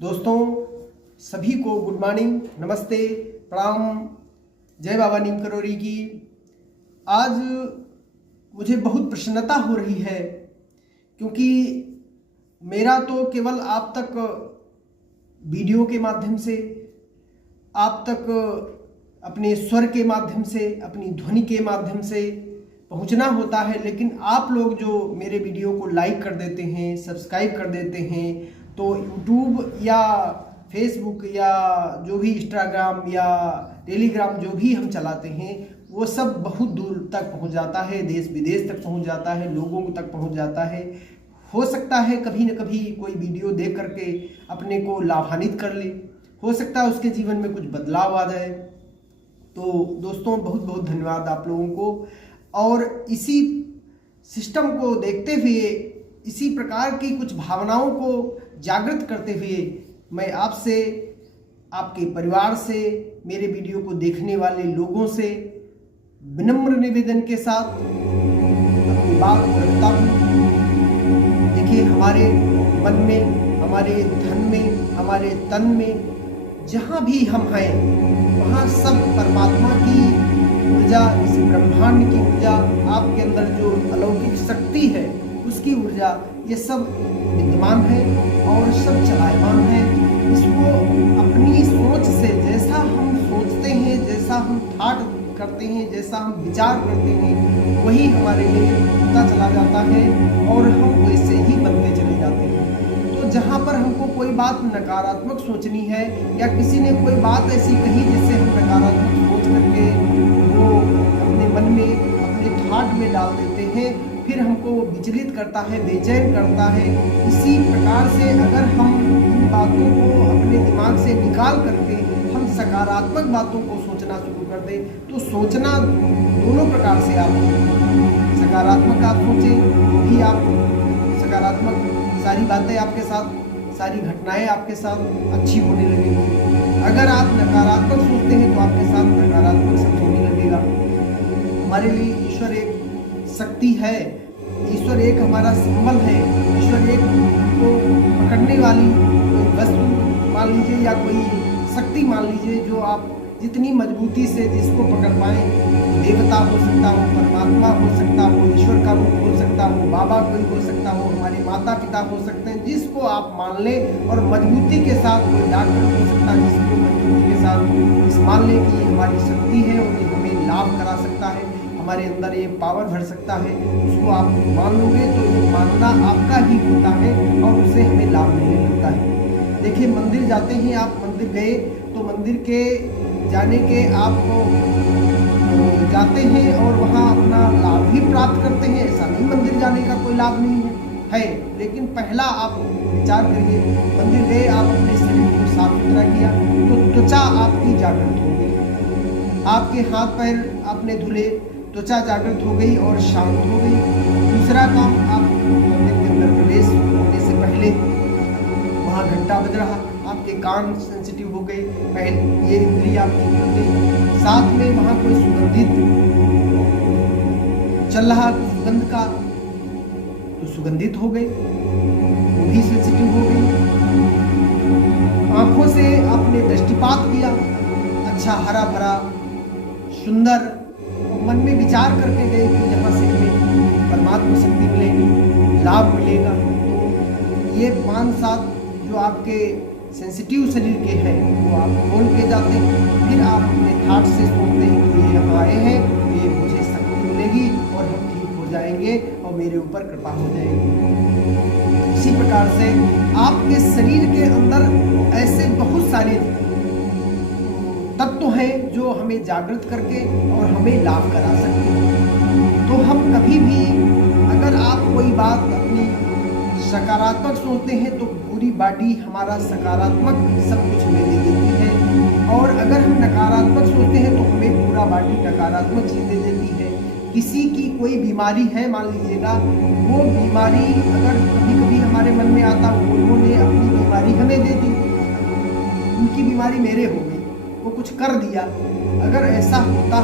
दोस्तों सभी को गुड मॉर्निंग, नमस्ते, प्रणाम, जय बाबा नीम करोरी की। आज मुझे बहुत प्रसन्नता हो रही है क्योंकि मेरा तो केवल आप तक वीडियो के माध्यम से, आप तक अपने स्वर के माध्यम से, अपनी ध्वनि के माध्यम से पहुंचना होता है, लेकिन आप लोग जो मेरे वीडियो को लाइक कर देते हैं, सब्सक्राइब कर देते हैं, तो यूट्यूब या फेसबुक या जो भी इंस्टाग्राम या टेलीग्राम जो भी हम चलाते हैं वो सब बहुत दूर तक पहुंच जाता है, देश विदेश तक पहुंच जाता है, लोगों तक पहुंच जाता है। हो सकता है कभी न कभी कोई वीडियो देख करके अपने को लाभान्वित कर ले, हो सकता है उसके जीवन में कुछ बदलाव आ जाए। तो दोस्तों बहुत बहुत धन्यवाद आप लोगों को। और इसी सिस्टम को देखते हुए, इसी प्रकार की कुछ भावनाओं को जागृत करते हुए मैं आपसे, आपके परिवार से, मेरे वीडियो को देखने वाले लोगों से विनम्र निवेदन के साथ अपनी बात रखता हूँ। देखिए, हमारे मन में, हमारे धन में, हमारे तन में जहाँ भी हम हैं वहाँ सब परमात्मा की ऊर्जा, इस ब्रह्मांड की ऊर्जा, आपके अंदर जो अलौकिक शक्ति है उसकी ऊर्जा, ये सब विद्यमान है और सब चलायमान है। इसको अपनी सोच से, जैसा हम सोचते हैं, जैसा हम थाट करते हैं, जैसा हम विचार करते हैं, वही हमारे लिए होता चला जाता है और हम वैसे ही बनते चले जाते हैं। तो जहाँ पर हमको कोई बात नकारात्मक सोचनी है या किसी ने कोई बात ऐसी कही जिससे हम नकारात्मक सोच करके वो अपने मन में, अपने थाट में डाल देते हैं, फिर हमको वो विचलित करता है, बेचैन करता है। इसी प्रकार से अगर हम इन बातों को अपने दिमाग से निकाल करके हम सकारात्मक बातों को सोचना शुरू कर दें, तो सोचना दोनों प्रकार से आप सकारात्मक आप सोचें तो भी आप सकारात्मक सारी बातें आपके साथ, सारी घटनाएं आपके साथ अच्छी होने लगेगी। अगर आप नकारात्मक सोचते हैं तो आपके साथ नकारात्मक सब होने लगेगा। हमारे लिए ईश्वर एक शक्ति है, ईश्वर एक हमारा सिंबल है, ईश्वर एक को पकड़ने वाली कोई वस्तु मान लीजिए या कोई शक्ति मान लीजिए, जो आप जितनी मजबूती से जिसको पकड़ पाए, देवता हो सकता हो, परमात्मा हो सकता हो, ईश्वर का रूप हो सकता हो, बाबा कोई हो सकता हो, हमारे माता पिता हो सकते हैं, जिसको आप मान लें और मजबूती के साथ, कोई डॉक्टर हो सकता है जिसको मजबूती के साथ इस मान लें कि हमारी शक्ति है और ये हमें लाभ करा सकता है, हमारे अंदर ये पावर भर सकता है, उसको आप मान लोगे तो ये मानना आपका ही होता है और उससे हमें लाभ मिलने लगता है। देखिए, मंदिर जाते हैं आप, मंदिर गए तो मंदिर के जाने के आप जाते हैं और वहाँ अपना लाभ भी प्राप्त करते हैं, ऐसा नहीं मंदिर जाने का कोई लाभ नहीं है। लेकिन पहला आप विचार करिए, मंदिर गए, आप अपने शरीर को साफ सुथरा किया तो त्वचा आपकी जागृत हो गई, आपके हाथ पैर आपने धुले, त्वचा जागृत हो गई और शांत हो गई। दूसरा काम, आप मंदिर के अंदर प्रवेश होने से पहले वहाँ घंटा बज रहा, आपके कान सेंसिटिव हो गए, पहले ये इंद्रियाँ आपकी खुल गई। साथ में वहाँ कोई सुगंधित चल रहा सुगंध का, तो सुगंधित हो गए, वो भी सेंसिटिव हो गई। आँखों से आपने दृष्टिपात किया, अच्छा हरा भरा सुंदर, मन में विचार करके गए कि यहाँ से हमें परमात्मा शक्ति मिलेगी, लाभ मिलेगा। तो ये 5-7 जो आपके सेंसिटिव शरीर के हैं वो आप खोल के जाते हैं, फिर आप अपने थाट से सोचते हैं कि ये हम आए हैं, ये मुझे शक्ति मिलेगी और हम ठीक हो जाएंगे और मेरे ऊपर कृपा हो जाएगी। इसी प्रकार से आपके शरीर के अंदर ऐसे बहुत सारे तत्व हैं जो हमें जागृत करके और हमें लाभ करा सकते हैं। तो हम कभी भी, अगर आप कोई बात अपनी सकारात्मक सोचते हैं तो पूरी बॉडी हमारा सकारात्मक सब कुछ हमें दे देती है, और अगर हम नकारात्मक सोचते हैं तो हमें पूरा बॉडी नकारात्मक चीज़ दे देती है। किसी की कोई बीमारी है मान लीजिएगा, वो बीमारी अगर कभी कभी हमारे मन में आता, उन्होंने अपनी बीमारी हमें दे दी, उनकी बीमारी मेरे हो गई, वो कुछ कर दिया। अगर ऐसा होता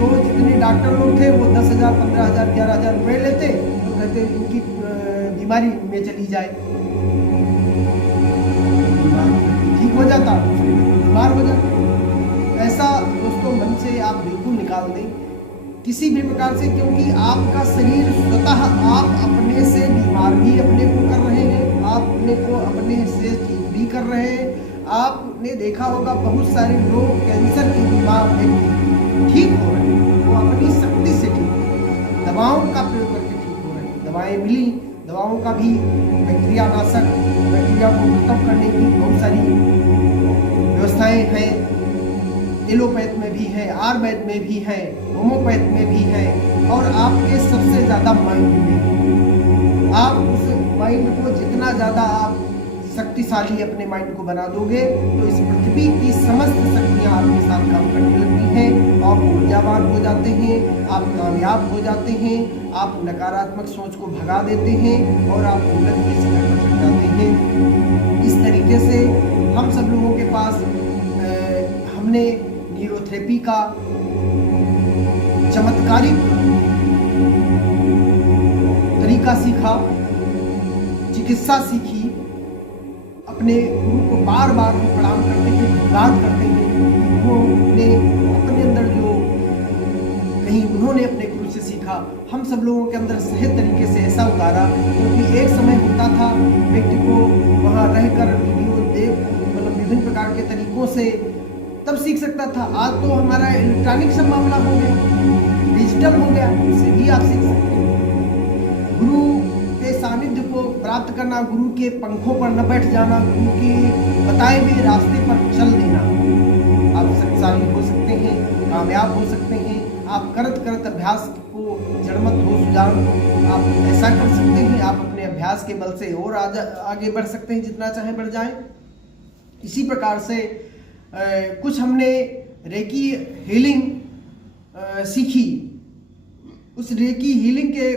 तो जितने डॉक्टर लोग थे वो 10,000, 15,000, 11,000 रुपये लेते, तो कहते उनकी बीमारी में चली जाए। जाता बीमार हो जाता। ऐसा दोस्तों मन से आप बिल्कुल निकाल दें किसी भी प्रकार से, क्योंकि आपका शरीर स्वतः आप अपने से बीमार भी अपने को कर रहे हैं, आप अपने को अपने से ठीक भी कर रहे हैं। आपने देखा होगा बहुत सारे लोग कैंसर के बीमार व्यक्ति ठीक हो रहे हैं, वो अपनी शक्ति से ठीक हो रहे हैं, दवाओं का प्रयोग करके ठीक हो रहे हैं। दवाएं मिली, दवाओं का भी बैक्टीरिया नाशक, बैक्टीरिया को खत्म करने की बहुत सारी व्यवस्थाएं हैं। एलोपैथ में भी है, आयुर्वेद में भी है, होम्योपैथ में भी है, और आपके सबसे ज़्यादा माइंड में। आप उस माइंड को जितना ज़्यादा आप शक्तिशाली अपने माइंड को बना दोगे तो इस पृथ्वी की समस्त शक्तियाँ आपके साथ काम करने लगती हैं। आप ऊर्जावान हो जाते हैं, आप कामयाब हो जाते हैं, आप नकारात्मक सोच को भगा देते हैं और आप उन्नति के शिखर पर चढ़ जाते हैं। इस तरीके से हम सब लोगों के पास हमने न्यूरोथेरेपी का चमत्कारिक तरीका सीखा, चिकित्सा सीखी, अपने गुरु को बार बार प्रणाम करते हैं, धन्यवाद करते हैं। उन्होंने अपने अंदर जो कहीं उन्होंने अपने गुरु से सीखा, हम सब लोगों के अंदर सही तरीके से ऐसा उतारा। क्योंकि एक समय होता था व्यक्ति को वहाँ रहकर वीडियो देख मतलब विभिन्न प्रकार के तरीकों से तब सीख सकता था। आज तो हमारा इलेक्ट्रॉनिक सब मामला हो गया, डिजिटल हो गया, उससे भी आप सीख सकते हैं। गुरु के सानिध्य को प्राप्त करना, गुरु के पंखों पर न बैठ जाना, गुरु के बताए हुए रास्ते पर चल देना, आप शक्तिशाली हो सकते हैं, कामयाब हो सकते हैं। आप करत करत अभ्यास को जड़मत हो सुजान, आप ऐसा कर सकते हैं। आप अपने अभ्यास के बल से और आगे बढ़ सकते हैं, जितना चाहे बढ़ जाएं। इसी प्रकार से कुछ हमने रेकी हीलिंग सीखी। उस रेकी हीलिंग के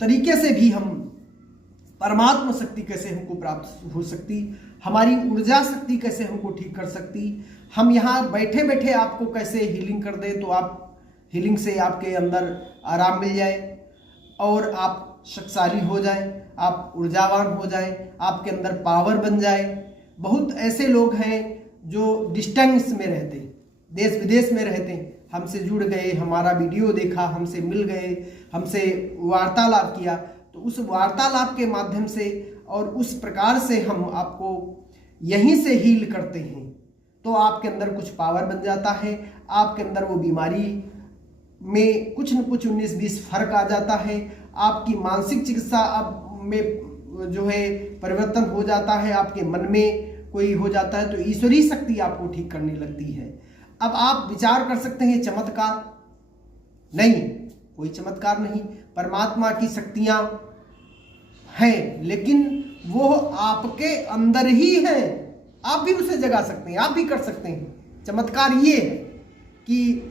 तरीके से भी हम परमात्मा शक्ति कैसे हमको प्राप्त हो सकती, हमारी ऊर्जा शक्ति कैसे हमको ठीक कर सकती, हम यहाँ बैठे बैठे आपको कैसे हीलिंग कर दे तो आप हीलिंग से आपके अंदर आराम मिल जाए और आप शक्तिशाली हो जाए, आप ऊर्जावान हो जाए, आपके अंदर पावर बन जाए। बहुत ऐसे लोग हैं जो डिस्टेंस में रहते, देश विदेश में रहते, हमसे जुड़ गए, हमारा वीडियो देखा, हमसे मिल गए, हमसे वार्तालाप किया, तो उस वार्तालाप के माध्यम से और उस प्रकार से हम आपको यहीं से हील करते हैं तो आपके अंदर कुछ पावर बन जाता है, आपके अंदर वो बीमारी में कुछ न कुछ 19-20 फर्क आ जाता है, आपकी मानसिक चिकित्सा अब में जो है परिवर्तन हो जाता है, आपके मन में कोई हो जाता है, तो ईश्वरीय शक्ति आपको ठीक करने लगती है। अब आप विचार कर सकते हैं चमत्कार, नहीं, कोई चमत्कार नहीं, परमात्मा की शक्तियां हैं, लेकिन वो आपके अंदर ही है, आप भी उसे जगा सकते हैं, आप भी कर सकते हैं। चमत्कार ये है कि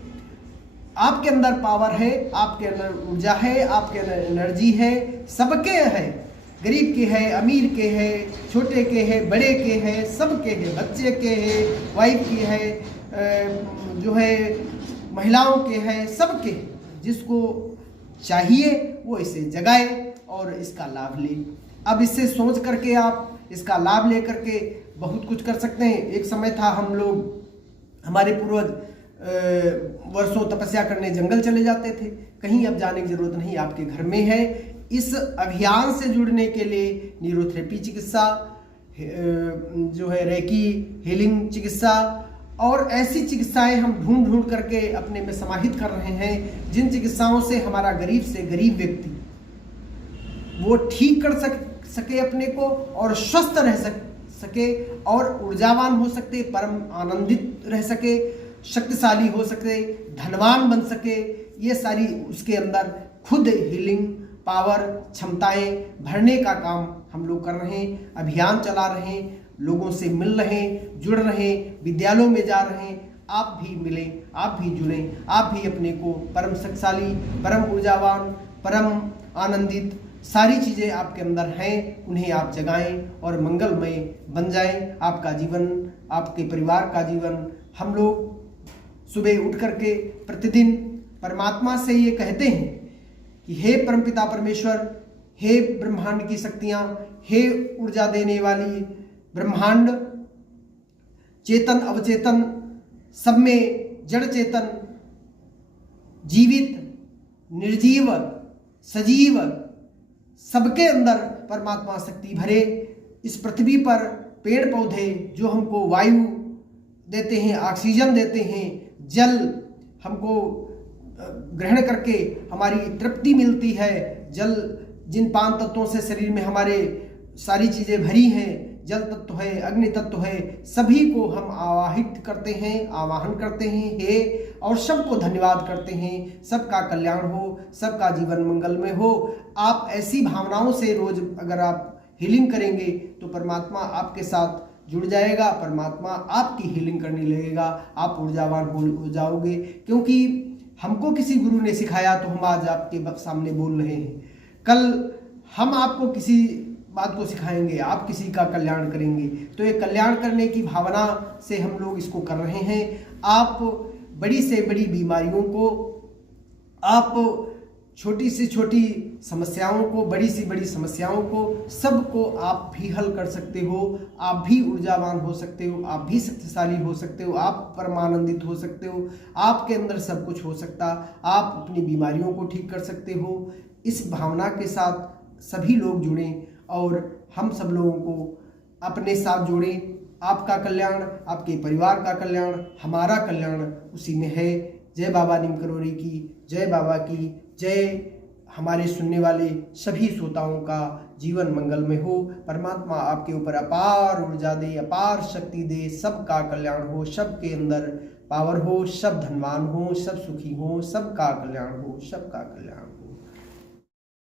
आपके अंदर पावर है, आपके अंदर ऊर्जा है, आपके अंदर एनर्जी है, सबके है, गरीब के है, अमीर के है, छोटे के है, बड़े के है, सबके है, बच्चे के है, वाइफ के है, जो है महिलाओं के है, सबके, जिसको चाहिए वो इसे जगाए और इसका लाभ ले। अब इससे सोच करके आप इसका लाभ ले करके बहुत कुछ कर सकते हैं। एक समय था हम लोग, हमारे पूर्वज वर्षों तपस्या करने जंगल चले जाते थे, कहीं अब जाने की जरूरत नहीं, आपके घर में है। इस अभियान से जुड़ने के लिए न्यूरोथेरेपी चिकित्सा, जो है रेकी हीलिंग चिकित्सा और ऐसी चिकित्साएं हम ढूंढ ढूंढ करके अपने में समाहित कर रहे हैं, जिन चिकित्साओं से हमारा गरीब से गरीब व्यक्ति वो ठीक कर सके अपने को और स्वस्थ रह सके और ऊर्जावान हो सकते, परम आनंदित रह सके, शक्तिशाली हो सके, धनवान बन सके। ये सारी उसके अंदर खुद हीलिंग पावर क्षमताएं भरने का काम हम लोग कर रहे हैं, अभियान चला रहे हैं, लोगों से मिल रहे हैं, जुड़ रहे हैं, विद्यालयों में जा रहे हैं। आप भी मिलें, आप भी जुड़ें, आप भी अपने को परम शक्तिशाली, परम ऊर्जावान, परम आनंदित, सारी चीज़ें आपके अंदर हैं, उन्हें आप जगाएं और मंगलमय बन जाएं। आपका जीवन, आपके परिवार का जीवन। हम लोग सुबह उठ करके प्रतिदिन परमात्मा से ये कहते हैं कि हे परमपिता परमेश्वर, हे ब्रह्मांड की शक्तियाँ, हे ऊर्जा देने वाली ब्रह्मांड, चेतन अवचेतन, सब में जड़ चेतन, जीवित निर्जीव सजीव, सबके अंदर परमात्मा शक्ति भरे। इस पृथ्वी पर पेड़ पौधे जो हमको वायु देते हैं, ऑक्सीजन देते हैं, जल हमको ग्रहण करके हमारी तृप्ति मिलती है, जल जिन 5 तत्वों से शरीर में हमारे सारी चीज़ें भरी हैं, जल तत्व है, अग्नि तत्व है, सभी को हम आवाहित करते हैं, आवाहन करते हैं हे, और सबको धन्यवाद करते हैं। सबका कल्याण हो, सबका जीवन मंगलमय हो। आप ऐसी भावनाओं से रोज अगर आप हीलिंग करेंगे तो परमात्मा आपके साथ जुड़ जाएगा, परमात्मा आपकी हीलिंग करने लगेगा, आप ऊर्जावान हो जाओगे। क्योंकि हमको किसी गुरु ने सिखाया तो हम आज आपके सामने बोल रहे हैं। कल हम आपको किसी बात को सिखाएंगे, आप किसी का कल्याण करेंगे। तो ये कल्याण करने की भावना से हम लोग इसको कर रहे हैं। आप बड़ी से बड़ी बीमारियों को, आप छोटी से छोटी समस्याओं को, बड़ी से बड़ी समस्याओं को, सबको आप भी हल कर सकते हो। आप भी ऊर्जावान हो सकते हो, आप भी शक्तिशाली हो सकते हो, आप परमानंदित हो सकते हो। आपके अंदर सब कुछ हो सकता, आप अपनी बीमारियों को ठीक कर सकते हो। इस भावना के साथ सभी लोग जुड़ें और हम सब लोगों को अपने साथ जोड़ें। आपका कल्याण, आपके परिवार का कल्याण, हमारा कल्याण उसी में है। जय बाबा नीम करोली की, जय बाबा की जय। हमारे सुनने वाले सभी श्रोताओं का जीवन मंगलमय हो। परमात्मा आपके ऊपर अपार ऊर्जा दे, अपार शक्ति दे, सबका कल्याण हो, सबके अंदर पावर हो, सब धनवान हो, सब सुखी हो, सबका कल्याण हो, सबका कल्याण हो।